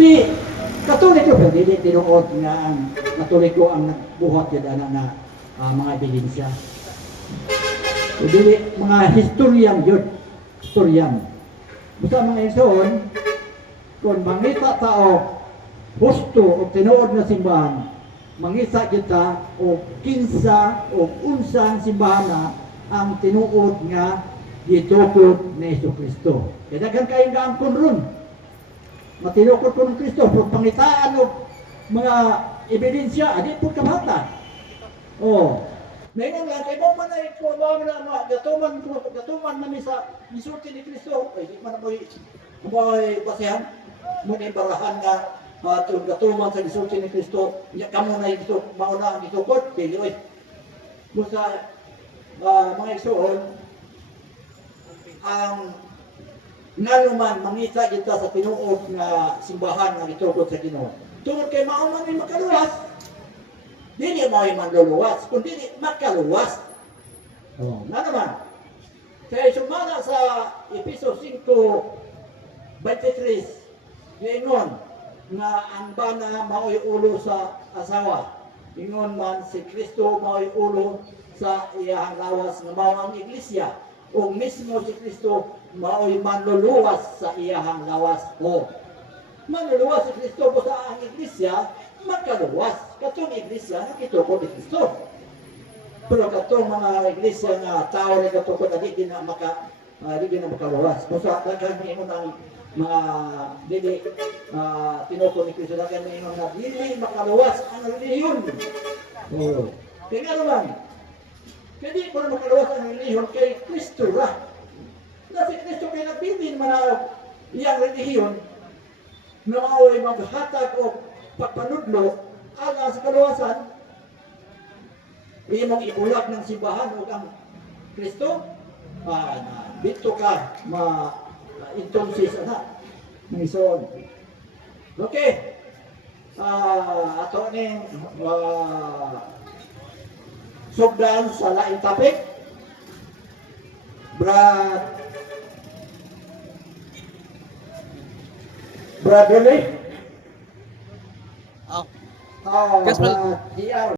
Si Katoliko pero dili tinuod nga ang Katoliko ang nagbuhat yun na mga ebidensya. So, dili mga historian yun. Historian. Basta mga ison, kung mangita tao husto o tinuod na simbahan, mangita kita o kinsa o unsang simbahan na ang tinuod nga gitukod ni Jesucristo. Kaya daghan kayo nga ang kunron. Matinukod ko ng Kristo, kung pangitaan o mga ebidensya, adi po kamata. Oh. Ngayon nga, kay mo man ay kumawa na gatuman man sa isulti ni Kristo, ay di man mo ay pasihan, mo na barahan nga gatuman sa isulti ni Kristo, kamo na ito, mauna ang itukod, pili oy. Musa, mga isuon, ang nanuman mangita kita sa tinuod nga simbahan nga gitukod sa Ginoo. Tungod kay mao man ay makaluwas. Dili mao ay manluluwas, kundi makaluwas. Oh, nga naman. Kaya sumala sa Efeso 5:23, ingon nga ang bana mao'y ulo sa asawa. Ingon man si Kristo mao'y ulo sa iyang lawas nga mao ang iglesia. O mismo si Kristo mao'y manluluwas sa iyang lawas. O, manluluwas si Kristo po sa ang iglesia, makaluwas. Katong iglesia, nakitukod ni Kristo. Pero katong mga iglesia nga tao na katukod, di din na makaluwas. Basta, daghan mo ingon ang mga dili tinukod ni Kristo, daghan mo ingon na dili makaluwas ang reliyon. O, kaya nga naman, kaya di ko na makaluwas ang reliyon kay Kristo ra. Kasi Kristo kay nagbitin man ang iyang reliyon na mao'y maghatag o pagpanudlo alang sa kaluwasan, imong ibulag ng simbahan o ang Kristo, bito ka ma-intonsis ng ison. Okay. Ato ni sugdan sa laing topic. Brad Billy. Oh. Oh, Guess what? DR.